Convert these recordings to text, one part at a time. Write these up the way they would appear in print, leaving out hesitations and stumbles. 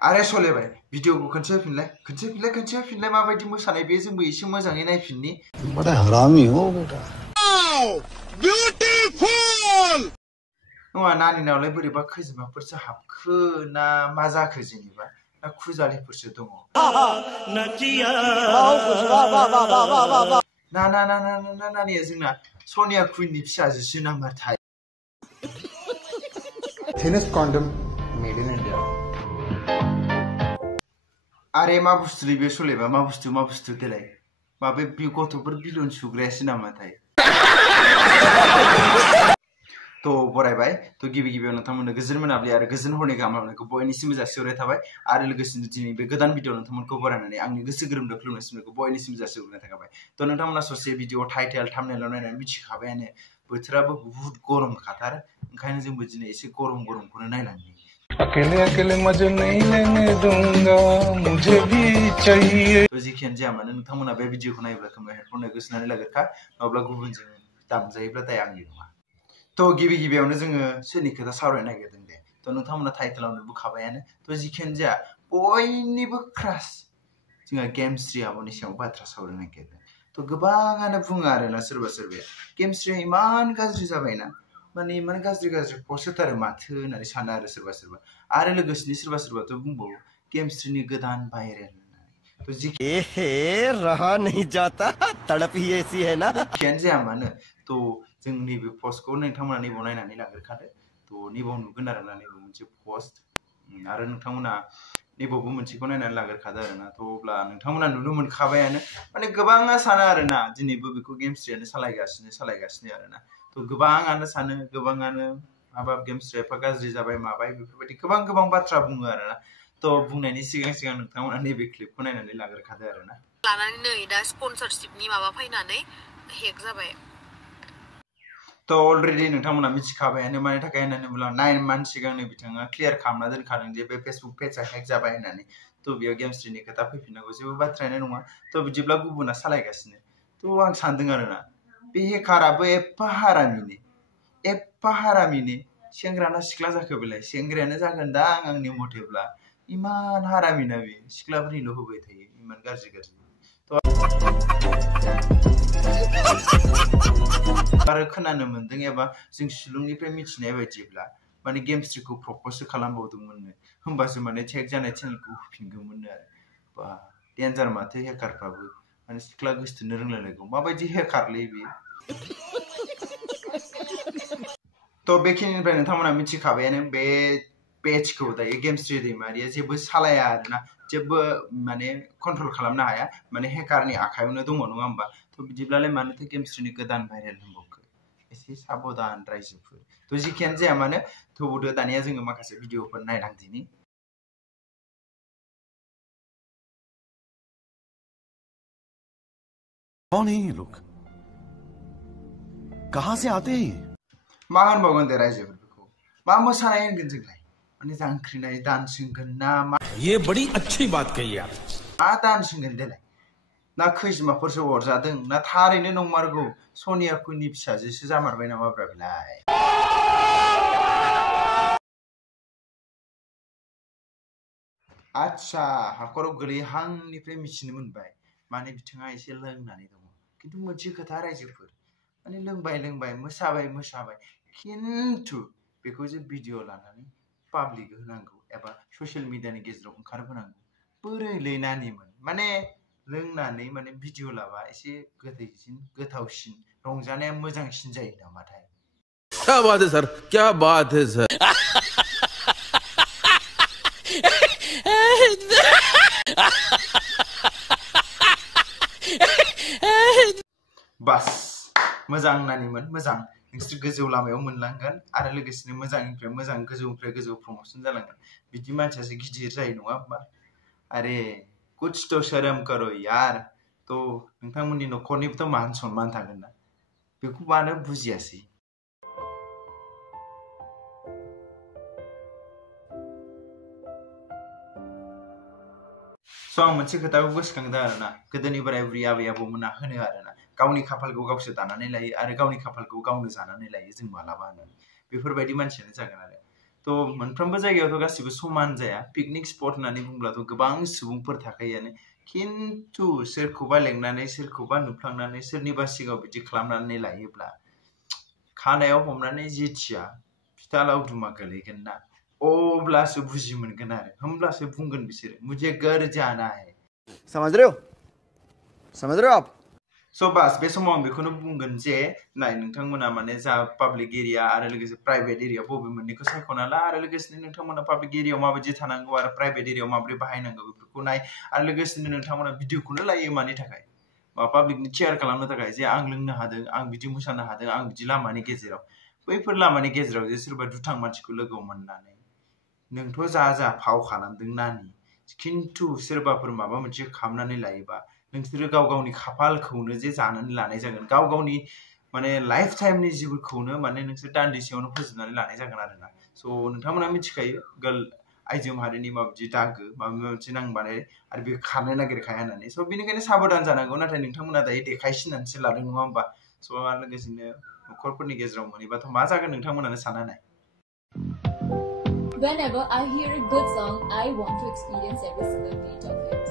आरे सोलेबाय भिडिअखौ खनसे फिनलाय माबायदि मोसानाय बे जोंबो एसे मोजाङै नायफिननि बड़ा हरामी हो बेटा ब्यूटीफुल नङा नानिनावलाय बोरैबा खैजिमाफोरसो हाबखो ना मा जाखो जेनेबा ना खुजालिफोरसो दङ ना नानिया जोंना सनिया कुइननि फिसाजोसो नामाथाय thinnest condom made in India आरे मा बुस्थुलै बे सोलेबा मा बुस्थु देलाय माबे गथ'फोर बिलुन सुग्रायासो नामाथाय तो बरायबाय तो गिबियाव नोंथांमोननो गोजोन मोनाबिलि आरो गोजोन हरनि गाहाम हामलायनायखौ बयनिसिम जासिहरनाय थाबाय आरो लोगोसेनो दिनै बे गोदान भिडिअ नोंथांमोनखौ बरायनानै आंनि गोसो गोरबोनिफ्राय खुलुमनायखौ बयनिसिम जासिहरनाय थाबाय तो नोंथांमोना ससे भिडिअ टाइटेल थाम्बनेल नायनानै मिथिखाबायानो बोथोराबो बहुत गरम खाथार ओंखायनो जोंबो दिनै एसे गरमखौनो नायलांनि अकेले मजे नहीं लेने दूंगा मुझे भी चाहिए तो जिखियानो जाया मानो नोंथांमोना बे भिडिअखौ नायोब्ला खोमा हेडफोन गोसोनानै लाग्रोखा नङाब्ला गुबुनजों दामजायोब्ला दाय आंनि नङा तो गिबियावनो जोङो सोरनि खोथा सावरायनो नागिरदों दे तो नोंथांमोना टाइटेलाव नुबोखाबायानो तो जिखियानो जाया बयनिबो क्रास जोंहा गेमस्रि आब'नि सायाव बाथ्रा सावरायनो नागिरदों तो गोबाङानो बुङो आरोना सोरबाया गेमस्रिया इमान गाज्रि जाबायना माने इमान गाज्रि पस्ट होथारो माथो होननानै सानो आरो सोरबा आरो लोगोसेनो सोरबाथ' बुंबावो गेमस्रिनि गोदान भाइरेल तो रहा नहीं जाता तड़प ही ऐसी है ना जिखियानो जाया मानो तो जों नैबे पस्टखौ नोंथांमोना नैबाव नायनानै लाग्रोखादो तो नैबाव नुगोन आरोना नैबाव मोनसे पस्ट आरो नोंथांमोना नैबावबो मोनसेखौ नायनानै लाग्रोखादो आरोना तो अब्ला नोंथांमोना नुनो मोनखाबायानो माने गोबाङा सानो आरोना दिनैबो बेखौ गेमस्रियानो सालायगासिनो आरोना तो गोबाङानो सानो गोबाङानो माबा गेमस्रिया एफा गाज्रि जाबाय माबाय बेफोरबायदि गोबां बाथ्रा बुङो आरोना तो बुंनायनि सिगां नोंथांमोना नैबे क्लिपखौ नायनानै लाग्रोखादो आरोना लानानै नै दा स्पन्सरशिपनि माबा फैनानै हेक जाबाय तो अलरेडी नोंथांमोना मिथिखाबायानो मानि थाखाय होननानै बुङोब्ला 9 मान्थ सिगांनो बिथाङा क्लियार खालामना दोनखादों जे बे फेसबुक पेजआ हेक जाबाय होननानै तो बेयाव गेमस्रिनि खोथा फैफिननांगौ जेबो बाथ्रायानो नङा तो बिदिब्ला गुबुना सालायगासिनो तो आं सानदों आरोना बे हेकाराबो एफा हारामिनि सेंग्राना सिख्ला जाखो बेलाय सेंग्रायानो जागोनदां आंनि मथेब्ला इमान हारामिना बे सिख्लाफोरनिल' होबाय थायो इमान गाज्रि आरो खोनानो मोनदों एबा जों शिलंनिफ्राय मिथिनाय बायदिब्ला माने गेमस्रिखौ प्रप'जसो खालामबावदोंमोननो होमबासो माने टेग जानाय चेनेलखौ होफिनगौमोननो आरो बा डेन्जार माथो हेकारफ्राबो माने सिख्ला गोसथोनो रोंलायलायगौ माबायदि हेकारलै बे तो बेखिनिनिफ्राय नोंथांमोना मिथिखाबायानो बे पेजखौ दायो गेमस्रि दैमारिया जेबो सालाया आरोना जेबो माने कन्ट्रल खालामनो हाया माने हेकारनि आखायावनो दङ नङा होमबा तो बिदिब्लालाय मानोथो गेमस्रिनि गोदान भाइरेल होनबावखो एसे साबधान रायजोफोर तो जिखियानो जाया मानो थेवबो दानिया जोङो माखासे भिडिअफोर नायलांदिनि कौन है ये लोग कहां से आते हैं मा होनबावगोन दे रायजोफोर बेखौ मा मोसानाय होनगोन जोंलाय माने जांख्रिनाय दान्स होनगोन ना मा ये बड़ी अच्छी बात कही आप मा दान्स होनगोन देलाय ना खैजिमाफोरसो अरजादों ना थारैनो नंमारगौ सनिया कुइननि फिसाजोसो जामारबाय नामाब्रा बेलाय आच्छा हाखराव गोलैहांनिफ्राय मिथिनो मोनबाय माने बिथाङा एसे लोंनानै दङ खिन्थु मोनसे खोथा रायजोफोर माने लोंबाय मोसाबाय खिन्थु बेखौ जे भिडिअ लानानै पाब्लिक होनांगौ एबा ससियेल मिडियानि गेजेराव ओंखारबोनांगौ बोरैलै नानिमोन माने लोंनानै माने भिडिअ लाबा एसे गोथावसिन रंजानाया मोजांसिन जायो नामाथाय क्या बात है सर क्या बात है सर बास मोजां नानिमोन मोजां नोंसोर गोजौ लामायाव मोनलांगोन आरो लोगोसेनो मोजांनिफ्राय गोजौ प्रमोशन जालांगोन बिदि मानसियासो गिदिर जायो नङा होमबा अरे कुछ तो शर्म करो यार तो नोंथांमोननि न'खरनिबोथ' मान सनमान थागोन ना बेखौ मानो बुजियासै स' आं मोनसे खोथाखौ गोसोखांदों आरोना गोदोनि बोराय बुरै आबै आबौमोना होनो आरोना गावनि खाफालखौ गावसो दानानै लायो आरो गावनि खाफालखौ गावनो जानानै लायो जों मालाबा होननानै बेफोरबायदि मानसियानो जागोन आरो तो मोनफ्रोमबो जायगायावथ' गासिबो समान जाया पिकनिक स्पट होननानै बुंब्लाथ' गोबां सुबुंफोर थाखायोआनो खिन्थु सोरखौबा लेंनानै सोरखौबा नुफ्लांनानै सोरनिबा सिगाङाव बिदि खालामनानै लायोब्ला खानायाव हमनानै जेथिया फिथा लावदुमा गोलैगोन ना अब्लासो बुजि मोनगोन आरो होमब्लासो बुंगोन बिसोरो मुझे घर जाना है समझ रहे हो आप स' बास बे समाव आं बेखौनो बुंगोन जे नाय नोंथांमोना माने जा पाब्लिक एरिया आरो लोगोसे प्राइभेट एरिया बबे मोननैखौ सायख'ना ला आरो लोगोसेनो नोंथांमोना पाब्लिक एरियायाव माबायदि थानांगौ आरो प्राइभेट एरियायाव माबोरै बाहायनांगौ बेफोरखौ नाय आरो लोगोसेनो नोंथांमोना भिडिअखौनो लायो मानि थाखाय पाब्लिकनि शेयार खालामनो थाखाय जे आं लोंनो हादों आं बिदि मोसानो हादों आं बिदि लामानि गेजेराव बैफोर लामानि गेजेराव जे सोरबा दुथां मानसिखौ लोगो मोननानै नोंथ' जा फाव खालामदों नानि खिन्थु सोरबाफोर माबा मोनसे खालामनानै लायोबा नोंसोरो गाव गावनि खाफालखौनो जे जानानै लानाय जागोन गाव गावनि माने लाइफ टाइमनि जिउखौनो माने नोंसोर दान्दिसेयावनो फोजोबनानै लानाय जागोन आरोना स' नोंथांमोना मिथिखायो गार्ल आइजो माहारिनि माबायदि दागो माबा मोनसे नांबानो आरो बे खारनो नागिरखाया होननानै स' बेनिखायनो साबधान जानांगौ नाथाय नोंथांमोना दायो देखायसिननानैसो लादों नङा होमबा स' आरो लोगोसेनो न'खरफोरनि गेजेराव मोनैबाथ' मा जागोन नोंथांमोनानो सानना नाय Whenever I hear a good song, I want to experience every single beat of it.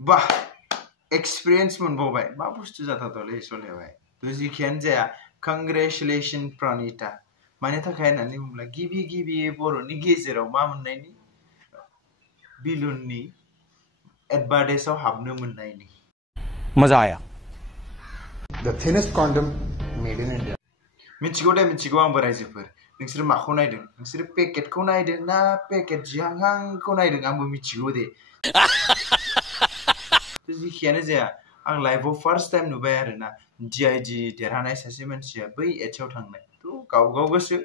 वाह एक्सपिरियेन्स मोनबावबाय मा बुस्थु जाथावथावलै सलेबाय थ' जिखियानो जाया कंग्रेचुलेसन प्रणिता मानि थाखाय होननानै बुङोब्ला गिबि बर'नि गेजेराव मा मोननायनि बिलुननि एडभार्टाइजआव हाबनो मोननायनि मजा आया The thinnest condom made in India. मिथिगौ दे मिथिगौ आंबो रायजोफोर नोंसोर माखौ नायदों नोंसोर पेकेटखौ नायदों ना पेकेट जिहांहांखौ नायदों आंबो मिथिगौ दे जिखियानो जाया आं लाइफआव फार्स्ट टाइम नुबाय आरोना DID देरहानाय सासे मानसिया बै एडसआव थांनाय थ' गाव गोसो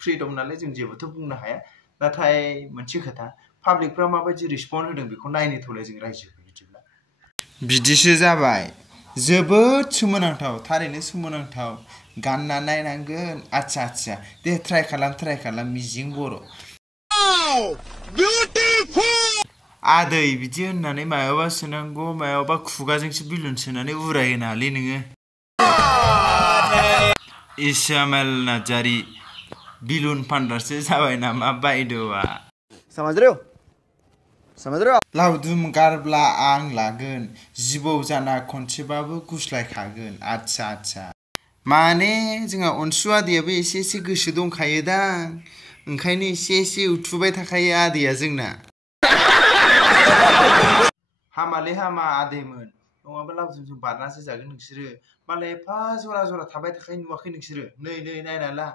फ्रिदम नालाय जों जेबोथ' बुंनो हाया नाथाय मोनसे खोथा पाब्लिकफ्रा माबायदि रिस्पन्ड होदों बेखौ नायनो थौलाय जों रायजोफोर बिदिब्ला बिदिसो जाबाय जोबोद सोमोनांथाव थारैनो सोमोनांथाव गानना नायनांगोन आच्छा दे ट्राइ खालाम मिजिं बर' आदै बिदि होननानै मायावबा सोनांगौ मायावबा खुगाजोंसो बिलुन सोनानै उरायहोनालै नोङो इसामेल नार्जारी बिलुन फानग्रासो जाबाय नामा बायद'आ समझ रहे हो लावदुम गारब्ला आं लागोन जिबौ जाना खनसेबाबो गुस्लायखागोन आच्छा माने जोंहा अनसु आदैयाबो एसे गोसो दंखायोदां ओंखायनो एसे उथुबाय थाखायो आदैया जोंना हामालै हामा आदैमोन नङाबा लावदुमजों बारनासो जागोन नोंसोरो मालाय एफा जरा थाबाय थाखायो नुवाखै नोंसोरो नै नायना ला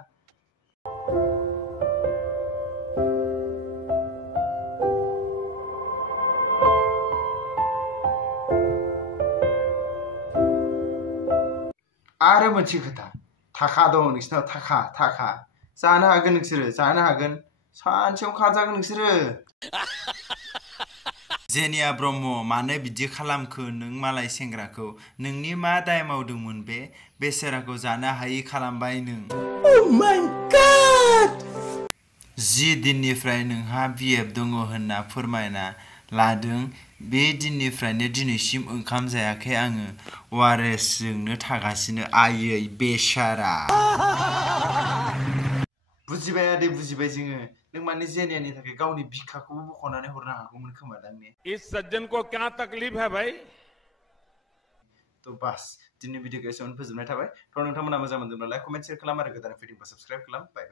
आरो मोनसे खोथा थाखा दं नोंसिनाव थाखा जानो हागोन नोंसोरो सानसेयाव खाजागोन नोंसोरो जेनिया ब्रह्म मानो बिदि खालामखो नों मालाय सेंग्राखौ नोंनि मा दाय मावदोंमोन बे बेसेराखौ जानो हायि खालामबाय नों Oh my God! 10 दिननिफ्राय नोंहा बिएफ दङ होनना फोरमायना लादों बे दिननिफ्रायनो दिनैसिम ओंखाम जायाखै आङो वारेसजोंनो थागासिनो आयै बेसारा बुजिबाय आदै बुजिबाय जोङो नों माने जेनियानि थाखाय गावनि बिखाखौबो बख'नानै हरनो हागौमोन खोमादां ने इस सज्जन को क्या तकलीफ है भाई थ' बास दिननि भिडिअखौ एसेयावनो फोजोबनाय थाबाय थ' नोंथांमोना मोजां मोनदोंब्ला लाइक कमेन्ट शेयार खालाम आरो गोदान भिडिअखौ साबस्क्राइब खालाम बाय